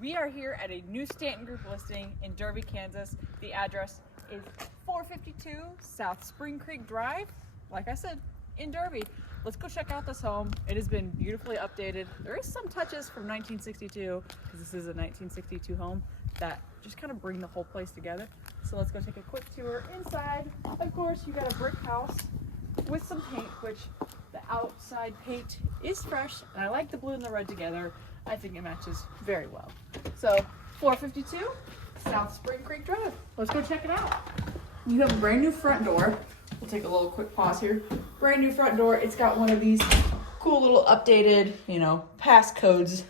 We are here at a new Stanton Group listing in Derby, Kansas. The address is 452 South Spring Creek Drive, like I said, in Derby. Let's go check out this home. It has been beautifully updated. There is some touches from 1962, because this is a 1962 home, that just kind of bring the whole place together. So let's go take a quick tour inside. Of course, you got a brick house with some paint, which the outside paint is fresh, and I like the blue and the red together. I think it matches very well. So 452 South Spring Creek Drive. Let's go check it out. You have a brand new front door. We'll take a little quick pause here. Brand new front door. It's got one of these cool little updated, pass codes,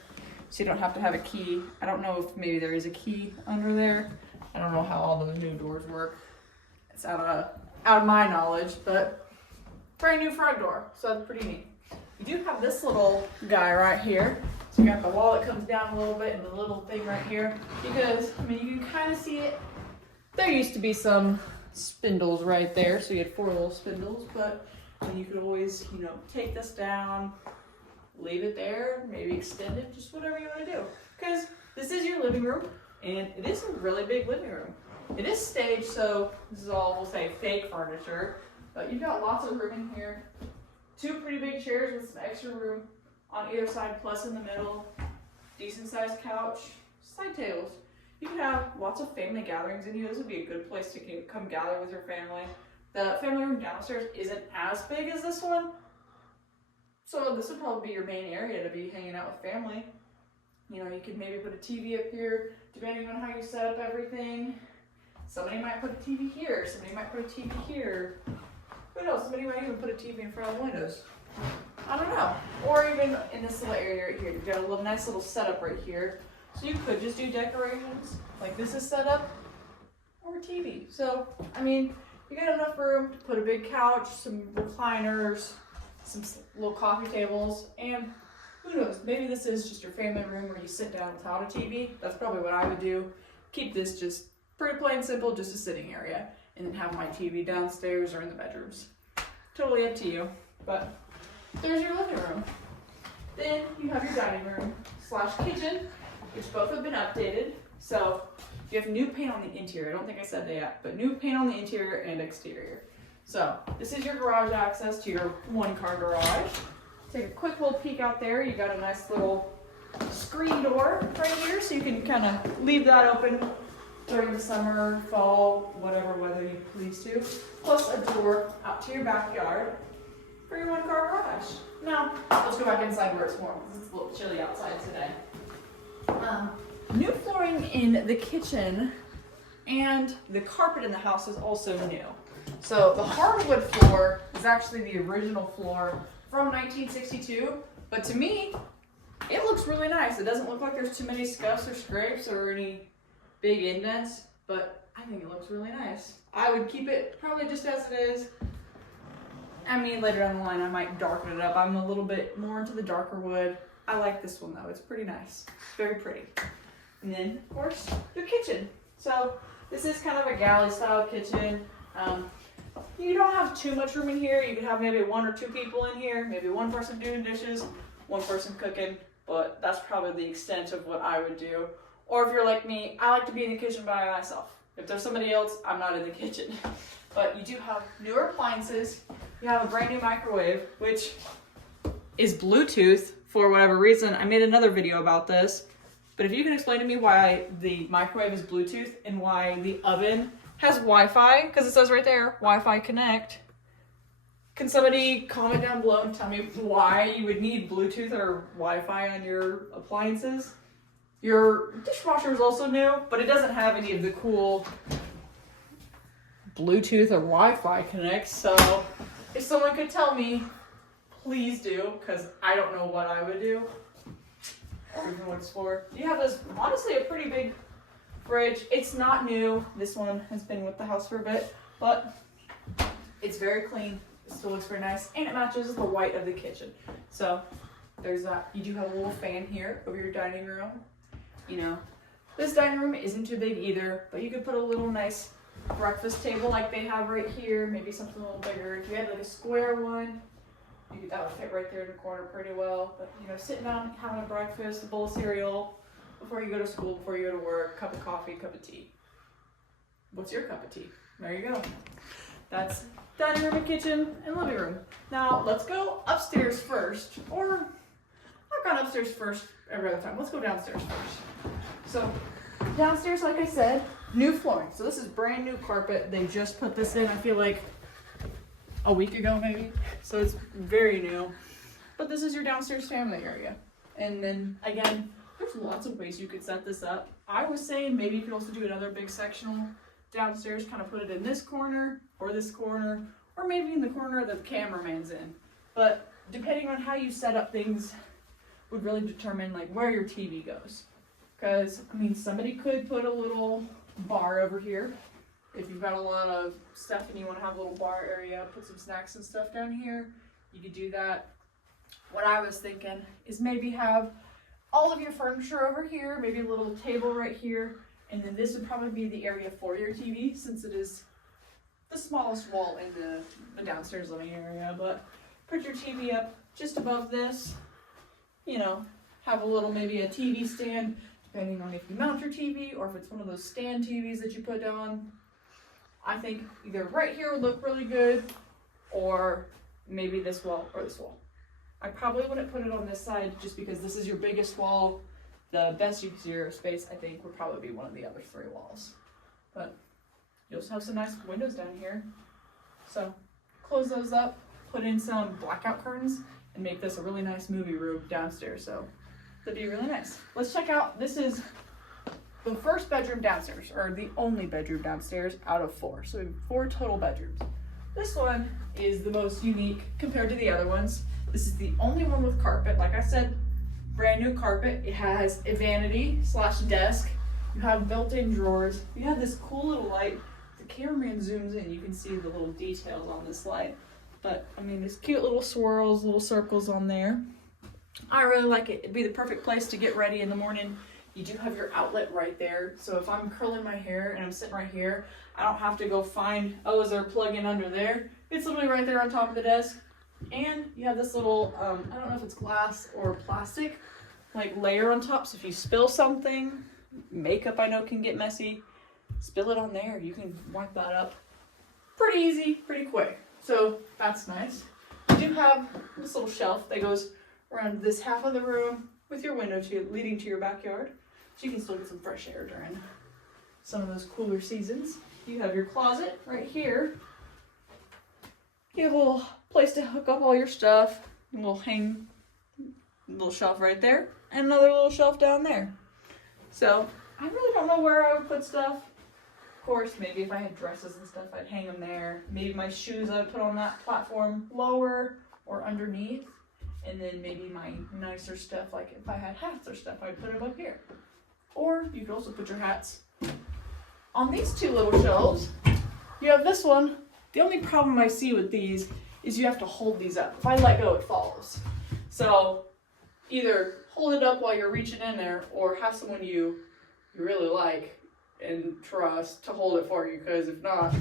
so you don't have to have a key. I don't know if maybe there is a key under there. I don't know how all the new doors work. It's out of my knowledge, but brand new front door, so that's pretty neat. You do have this little guy right here. So you got the wall that comes down a little bit and the little thing right here, because you can kind of see it. There used to be some spindles right there, so you had 4 little spindles, but you could always, take this down, leave it there, maybe extend it, just whatever you want to do. Because this is your living room, and it is a really big living room. It is staged, so this is all, we'll say, fake furniture, but you've got lots of room in here. 2 pretty big chairs with some extra room on either side, plus in the middle. Decent sized couch, side tables. You can have lots of family gatherings in here. This would be a good place to come gather with your family. The family room downstairs isn't as big as this one, so this would probably be your main area to be hanging out with family. You could maybe put a TV up here, depending on how you set up everything. Somebody might put a TV here, somebody might put a TV here. Who knows, somebody might even put a TV in front of the windows. I don't know. Or even in this little area right here, you've got a little nice little setup right here. So you could just do decorations like this is set up, or a TV. So, you got enough room to put a big couch, some recliners, some little coffee tables, and who knows, maybe this is just your family room where you sit down without a TV. That's probably what I would do. Keep this just pretty plain simple, just a sitting area, and then have my TV downstairs or in the bedrooms. Totally up to you, but there's your living room. Then you have your dining room / kitchen, which both have been updated. So you have new paint on the interior. I don't think I said that yet, but new paint on the interior and exterior. So this is your garage access to your 1-car garage. Take a quick little peek out there. You got a nice little screen door right here, so you can kind of leave that open during the summer, fall, whatever weather you please to. Plus a door out to your backyard for your 1-car garage. Now, let's go back inside where it's warm, because it's a little chilly outside today. New flooring in the kitchen, and the carpet in the house is also new. So the hardwood floor is actually the original floor from 1962, but to me, it looks really nice. It doesn't look like there's too many scuffs or scrapes or any big indents, but I think it looks really nice. I would keep it probably just as it is. Later down the line, I might darken it up. I'm a little bit more into the darker wood. I like this one though. It's pretty nice. Very pretty. And then, of course, your kitchen. So this is kind of a galley style kitchen. You don't have too much room in here. You could have maybe 1 or 2 people in here. Maybe 1 person doing dishes, 1 person cooking. But that's probably the extent of what I would do. Or if you're like me, I like to be in the kitchen by myself. If there's somebody else, I'm not in the kitchen. But you do have newer appliances. You have a brand new microwave, which is Bluetooth for whatever reason. I made another video about this. But if you can explain to me why the microwave is Bluetooth and why the oven has Wi-Fi, because it says right there, Wi-Fi connect. Can somebody comment down below and tell me why you would need Bluetooth or Wi-Fi on your appliances? Your dishwasher is also new, but it doesn't have any of the cool Bluetooth or Wi-Fi connects. So if someone could tell me, please do, because I don't know what I would do or even what it's for. You have this, honestly, a pretty big fridge. It's not new. This one has been with the house for a bit, but it's very clean. It still looks very nice, and it matches the white of the kitchen. So there's that. You do have a little fan here over your dining room. This dining room isn't too big either, but you could put a little nice breakfast table like they have right here, maybe something a little bigger. If you had like a square one, that would fit right there in the corner pretty well. But sitting down, having a breakfast, a bowl of cereal, before you go to school, before you go to work, cup of coffee, cup of tea. What's your cup of tea? There you go. That's dining room and kitchen and living room. Now let's go upstairs first, or I've gone upstairs first every other time. Let's go downstairs first. So downstairs, like I said, new flooring. So this is brand new carpet. They just put this in, I feel like a week ago maybe. So it's very new. But this is your downstairs family area. And then again, there's lots of ways you could set this up. I was saying maybe you could also do another big sectional downstairs, kind of put it in this corner, or maybe in the corner that the cameraman's in. But depending on how you set up things would really determine like where your TV goes. Because, I mean, somebody could put a little bar over here. If you've got a lot of stuff and you want to have a little bar area, put some snacks and stuff down here, you could do that. What I was thinking is maybe have all of your furniture over here, maybe a little table right here, and then this would probably be the area for your TV since it is the smallest wall in the downstairs living area. But put your TV up just above this, you know, have a little, maybe a TV stand, depending on if you mount your TV or if it's one of those stand TVs that you put on. I think either right here would look really good, or maybe this wall or this wall. I probably wouldn't put it on this side just because this is your biggest wall. The best use of your space, I think, would probably be one of the other three walls. But you also have some nice windows down here. So close those up, put in some blackout curtains, and make this a really nice movie room downstairs. So that'd be really nice. Let's check out, this is the first bedroom downstairs, or the only bedroom downstairs out of 4. So we have 4 total bedrooms. This one is the most unique compared to the other ones. This is the only one with carpet. Like I said, brand new carpet. It has a vanity / desk. You have built-in drawers. You have this cool little light. The cameraman zooms in, you can see the little details on this light. But I mean, there's cute little swirls, little circles on there. I really like it. It'd be the perfect place to get ready in the morning. You do have your outlet right there. So if I'm curling my hair and I'm sitting right here, I don't have to go find, oh, is there a plug-in under there? It's literally right there on top of the desk. And you have this little, I don't know if it's glass or plastic, like layer on top. So if you spill something, makeup I know can get messy, spill it on there. You can wipe that up pretty easy, pretty quick. So that's nice. You do have this little shelf that goes around this half of the room with your window leading to your backyard. So you can still get some fresh air during some of those cooler seasons. You have your closet right here. You have a little place to hook up all your stuff. A little shelf right there, and another little shelf down there. So I really don't know where I would put stuff. Of course, maybe if I had dresses and stuff, I'd hang them there. Maybe my shoes I'd put on that platform lower or underneath. And then maybe my nicer stuff, like if I had hats or stuff, I'd put them up here. Or you could also put your hats on these 2 little shelves. You have this one. The only problem I see with these is you have to hold these up. If I let go, it falls. So either hold it up while you're reaching in there, or have someone you really like and trust to hold it for you, because if not,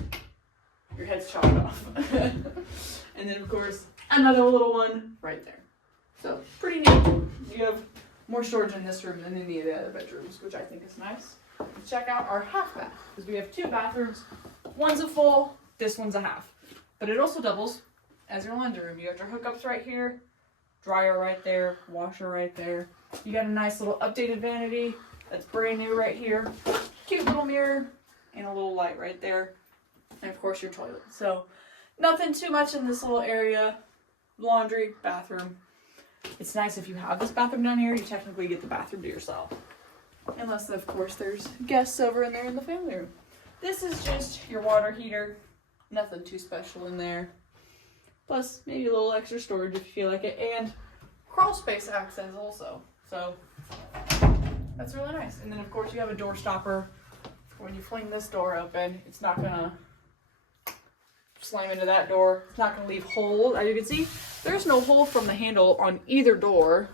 your head's chopped off. And then of course, another little one right there. So pretty neat. You have more storage in this room than any of the other bedrooms, which I think is nice. Let's check out our half bath, because we have 2 bathrooms. One's a full, this one's a half. But it also doubles as your laundry room. You have your hookups right here, dryer right there, washer right there. You got a nice little updated vanity that's brand new right here. Cute little mirror and a little light right there. And of course your toilet. So nothing too much in this little area. Laundry, bathroom. It's nice if you have this bathroom down here, you technically get the bathroom to yourself. Unless, of course, there's guests over in there in the family room. This is just your water heater. Nothing too special in there. Plus, maybe a little extra storage if you feel like it. And crawl space access also. So, that's really nice. And then, of course, you have a door stopper. When you fling this door open, it's not going to slam into that door. It's not going to leave holes. As you can see, there's no hole from the handle on either door.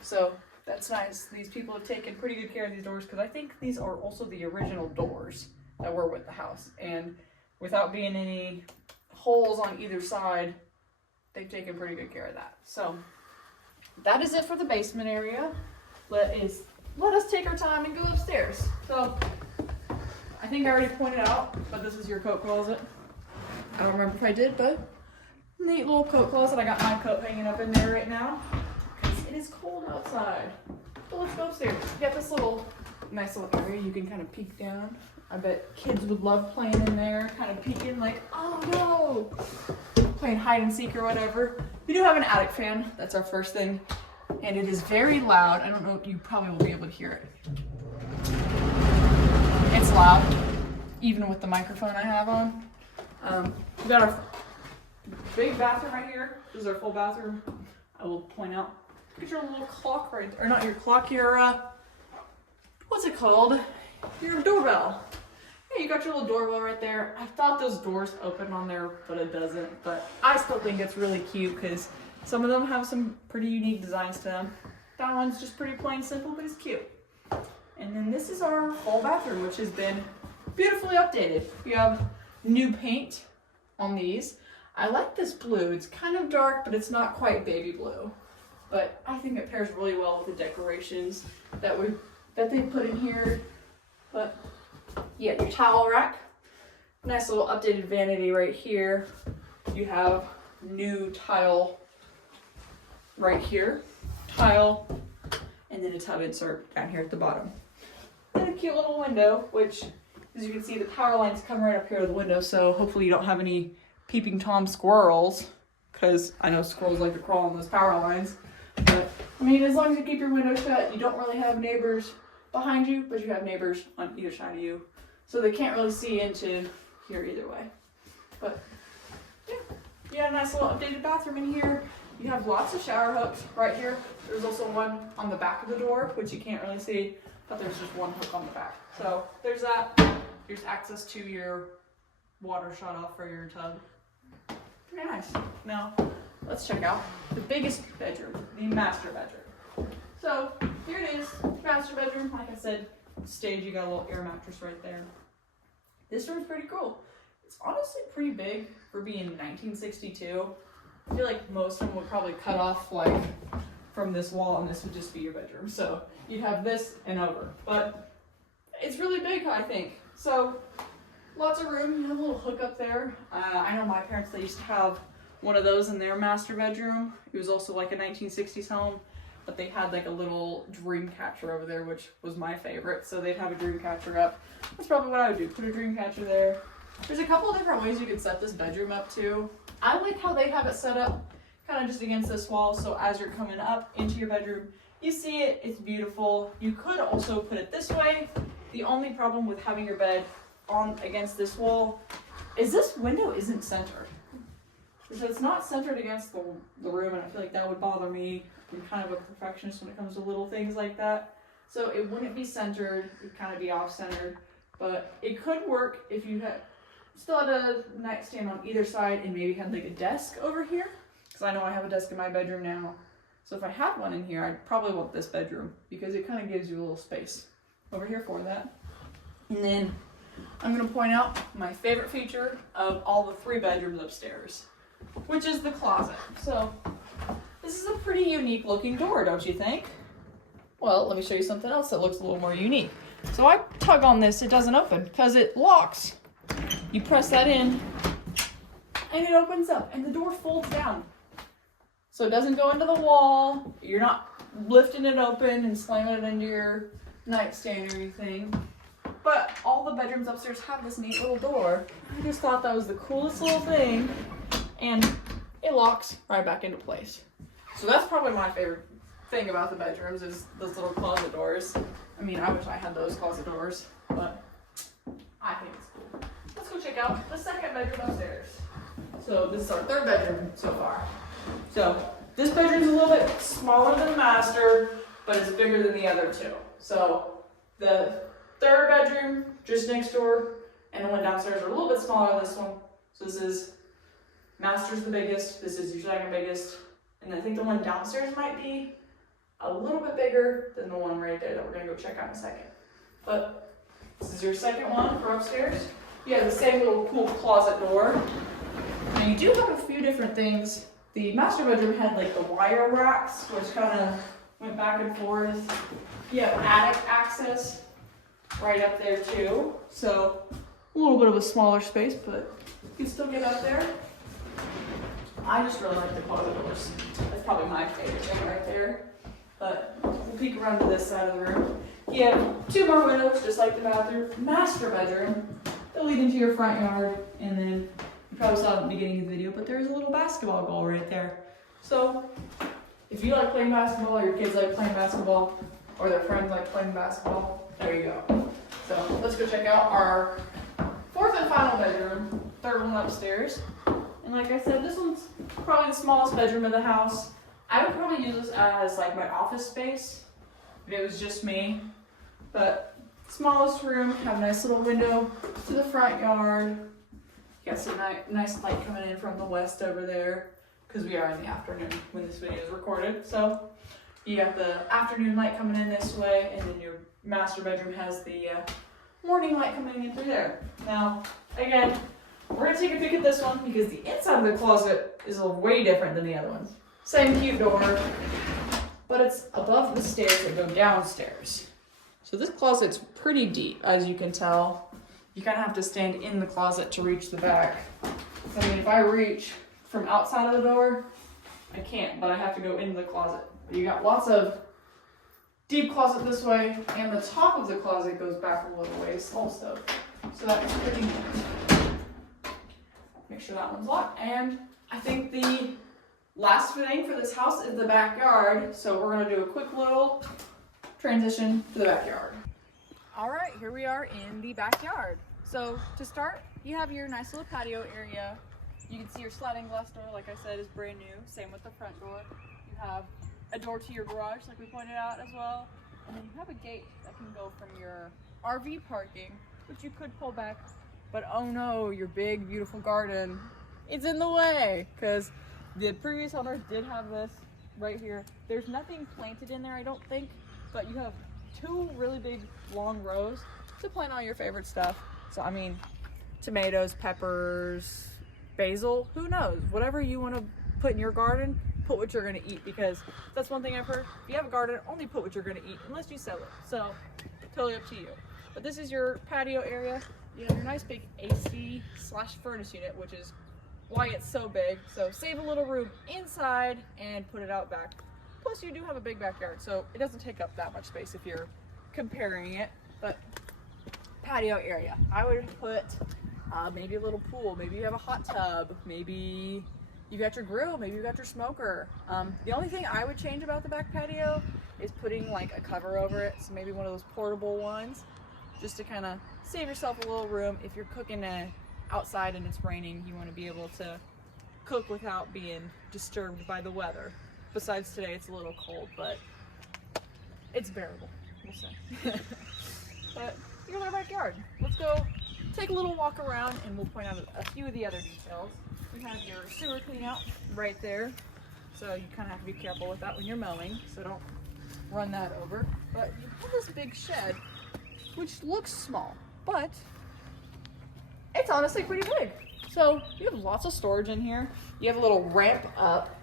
So that's nice. These people have taken pretty good care of these doors, because I think these are also the original doors that were with the house. And without being any holes on either side, they've taken pretty good care of that. So that is it for the basement area. That is let us take our time and go upstairs. So I think I already pointed out, but this is your coat closet. I don't remember if I did, but neat little coat closet. I got my coat hanging up in there right now because it is cold outside. So let's go upstairs. You got this little nice little area you can kind of peek down. I bet kids would love playing in there, kind of peeking like, oh no, playing hide and seek or whatever. We do have an attic fan. That's our first thing. And it is very loud. I don't know, you probably will be able to hear it. It's loud, even with the microphone I have on. We got our big bathroom right here. This is our full bathroom. I will point out. Get your little clock right there. Or not your clock, your, what's it called? Your doorbell. Yeah, you got your little doorbell right there. I thought those doors opened on there, but it doesn't. But I still think it's really cute because some of them have some pretty unique designs to them. That one's just pretty plain simple, but it's cute. And then this is our full bathroom, which has been beautifully updated. We have new paint on these. I like this blue. It's kind of dark, but it's not quite baby blue. But I think it pairs really well with the decorations that they put in here. But yeah, your towel rack. Nice little updated vanity right here. You have new tile right here. Tile, and then a tub insert down here at the bottom. And a cute little window, which, as you can see, the power lines come right up here to the window, so hopefully you don't have any peeping Tom squirrels, because I know squirrels like to crawl on those power lines. But, I mean, as long as you keep your window shut, you don't really have neighbors behind you, but you have neighbors on either side of you, so they can't really see into here either way. But, yeah, nice little updated bathroom in here. You have lots of shower hooks right here. There's also one on the back of the door, which you can't really see, but there's just one hook on the back. So there's that. There's access to your water shut off for your tub. Very nice. Now, let's check out the biggest bedroom, the master bedroom. So here it is, master bedroom. Like I said, stage, you got a little air mattress right there. This room's pretty cool. It's honestly pretty big for being 1962. I feel like most of them would probably cut off like from this wall and this would just be your bedroom. So you'd have this and over, but it's really big, I think. So lots of room. You have a little hook up there. I know my parents, they used to have one of those in their master bedroom. It was also like a 1960s home, but they had like a little dream catcher over there, which was my favorite. So they'd have a dream catcher up. That's probably what I would do, put a dream catcher there. There's a couple of different ways you could set this bedroom up too. I like how they have it set up kind of just against this wall, so as you're coming up into your bedroom, you see it, it's beautiful. You could also put it this way. The only problem with having your bed on against this wall is this window isn't centered. So it's not centered against the room, and I feel like that would bother me. I'm kind of a perfectionist when it comes to little things like that. So it wouldn't be centered, it would kind of be off-centered, but it could work if you still had a nightstand on either side and maybe had like a desk over here, because I know I have a desk in my bedroom now. So if I had one in here, I'd probably want this bedroom because it kind of gives you a little space over here for that. And then I'm going to point out my favorite feature of all the 3 bedrooms upstairs, which is the closet. So this is a pretty unique looking door, don't you think? Well, let me show you something else that looks a little more unique. So I tug on this, it doesn't open because it locks. You press that in and it opens up and the door folds down. So it doesn't go into the wall. You're not lifting it open and slamming it into your nightstand or anything. But all the bedrooms upstairs have this neat little door. I just thought that was the coolest little thing. And it locks right back into place. So that's probably my favorite thing about the bedrooms is those little closet doors. I mean, I wish I had those closet doors, but I think it's cool. Let's go check out the second bedroom upstairs. So this is our 3rd bedroom so far. So this bedroom is a little bit smaller than the master, but it's bigger than the other 2. So the 3rd bedroom just next door and the one downstairs are a little bit smaller than this one. So this is master's the biggest, this is your 2nd biggest, and I think the one downstairs might be a little bit bigger than the one right there that we're gonna go check out in a second. But this is your 2nd one for upstairs. You have the same little cool closet door. Now you do have a few different things. The master bedroom had like the wire racks, which kind of went back and forth. You have attic access right up there too. So a little bit of a smaller space, but you can still get up there. I just really like the closet doors. That's probably my favorite thing right there. But we'll peek around to this side of the room. You have 2 more windows, just like the bathroom. Master bedroom. They'll lead into your front yard, and then you probably saw at the beginning of the video, but there's a little basketball goal right there. So if you like playing basketball, or your kids like playing basketball, or their friends like playing basketball, there you go. So let's go check out our 4th and final bedroom, 3rd one upstairs. And like I said, this one's probably the smallest bedroom in the house. I would probably use this as like my office space if it was just me. But smallest room, have a nice little window to the front yard. You got some nice light coming in from the west over there, because we are in the afternoon when this video is recorded. So you got the afternoon light coming in this way, and then your master bedroom has the morning light coming in through there. Now, again, we're gonna take a peek at this one because the inside of the closet is way different than the other ones. Same cute door, but it's above the stairs that go downstairs. So this closet's pretty deep, as you can tell. You kind of have to stand in the closet to reach the back. I mean, if I reach from outside of the door, I can't, but I have to go into the closet. You got lots of deep closet this way, and the top of the closet goes back a little ways also. So that's pretty neat. Make sure that one's locked. And I think the last thing for this house is the backyard. So we're gonna do a quick little transition to the backyard. All right, here we are in the backyard. So to start, you have your nice little patio area. You can see your sliding glass door, like I said, is brand new. Same with the front door. You have a door to your garage, like we pointed out as well. And then you have a gate that can go from your RV parking, which you could pull back. But oh no, your big, beautiful garden, it's in the way, because the previous owners did have this right here. There's nothing planted in there, I don't think, but you have 2 really big, long rows to plant all your favorite stuff. So, I mean, tomatoes, peppers, basil, who knows? Whatever you want to put in your garden, put what you're going to eat, because that's one thing I've heard. If you have a garden, only put what you're going to eat, unless you sell it. So, totally up to you. But this is your patio area. You have your nice big AC/furnace unit, which is why it's so big. So save a little room inside and put it out back. Plus you do have a big backyard, so it doesn't take up that much space if you're comparing it. But patio area, I would put maybe a little pool, maybe you have a hot tub, maybe you got your grill, maybe you got your smoker. The only thing I would change about the back patio is putting like a cover over it, so maybe one of those portable ones, just to kind of save yourself a little room. If you're cooking outside and it's raining, you want to be able to cook without being disturbed by the weather. Besides today, it's a little cold, but it's bearable, we'll say. But you're in our backyard. Let's go take a little walk around and we'll point out a few of the other details. We have your sewer clean out right there. So you kind of have to be careful with that when you're mowing, so don't run that over. But you have this big shed, which looks small, but it's honestly pretty big. So you have lots of storage in here. You have a little ramp up.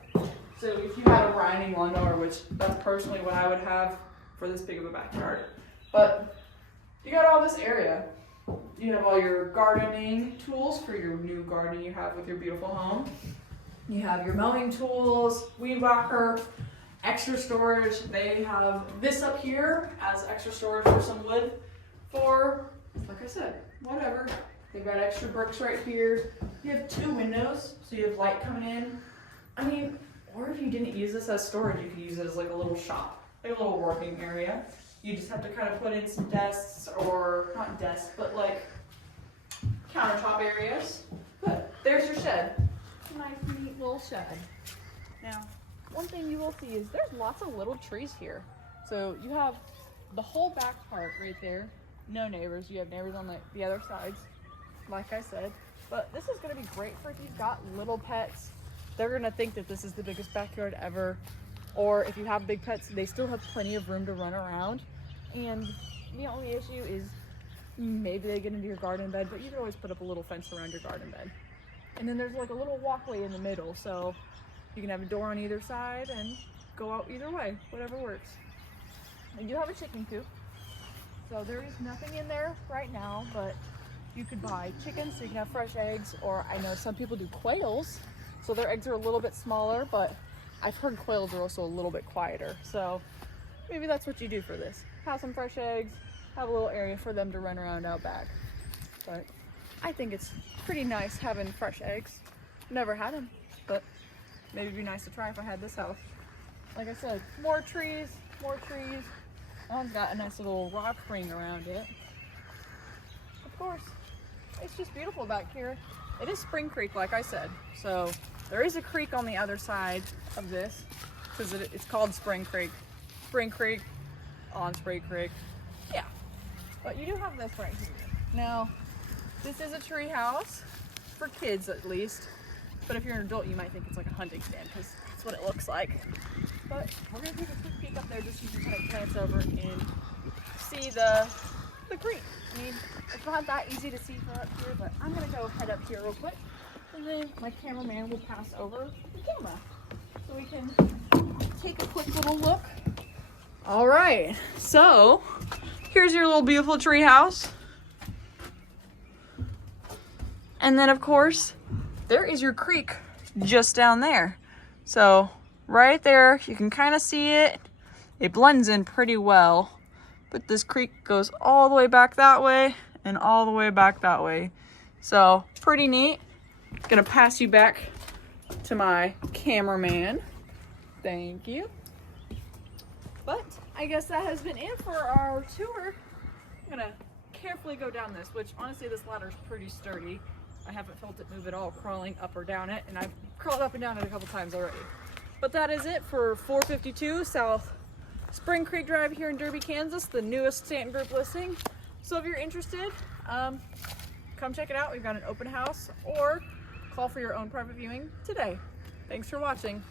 So if you had a grinding lawnmower, which that's personally what I would have for this big of a backyard. But you got all this area. You have all your gardening tools for your new garden you have with your beautiful home. You have your mowing tools, weed whacker, extra storage. They have this up here as extra storage for some wood for, like I said, whatever. They've got extra bricks right here. You have 2 windows, so you have light coming in. I mean, or if you didn't use this as storage, you could use it as like a little shop, like a little working area. You just have to kind of put in some desks, or not desks, but like countertop areas. But there's your shed. Nice, neat little shed. Now, one thing you will see is there's lots of little trees here. So you have the whole back part right there. No neighbors. You have neighbors on the other sides, like I said. But this is going to be great for if you've got little pets. They're going to think that this is the biggest backyard ever. Or if you have big pets, they still have plenty of room to run around. And the only issue is maybe they get into your garden bed, but you can always put up a little fence around your garden bed. And then there's like a little walkway in the middle, so you can have a door on either side, and go out either way, whatever works. I do have a chicken coop, so there is nothing in there right now, but you could buy chickens so you can have fresh eggs, or I know some people do quails, so their eggs are a little bit smaller, but I've heard quails are also a little bit quieter, so maybe that's what you do for this. Have some fresh eggs, have a little area for them to run around out back. But I think it's pretty nice having fresh eggs. Never had them, but maybe it'd be nice to try if I had this house. Like I said, more trees, more trees. That one's got a nice little rock ring around it. Of course, it's just beautiful back here. It is Spring Creek, like I said. So there is a creek on the other side of this, because it's called Spring Creek. Spring Creek on Spring Creek. Yeah, but you do have this right here. Now, this is a tree house, for kids at least. But if you're an adult, you might think it's like a hunting stand, because that's what it looks like. But we're gonna take a quick peek up there just so you can kind of glance over and see the creek. I mean, it's not that easy to see from up here, but I'm gonna go head up here real quick, and then my cameraman will pass over the camera so we can take a quick little look. All right, so here's your little beautiful tree house. And then of course, there is your creek just down there. So right there, you can kind of see it. It blends in pretty well, but this creek goes all the way back that way and all the way back that way. So pretty neat. Gonna pass you back to my cameraman. Thank you. But I guess that has been it for our tour. I'm gonna carefully go down this, which honestly this ladder is pretty sturdy. I haven't felt it move at all crawling up or down it, and I've crawled up and down it a couple times already. But that is it for 452 South Spring Creek Drive here in Derby, Kansas, the newest Stanton Group listing. So if you're interested, come check it out. We've got an open house, or call for your own private viewing today. Thanks for watching.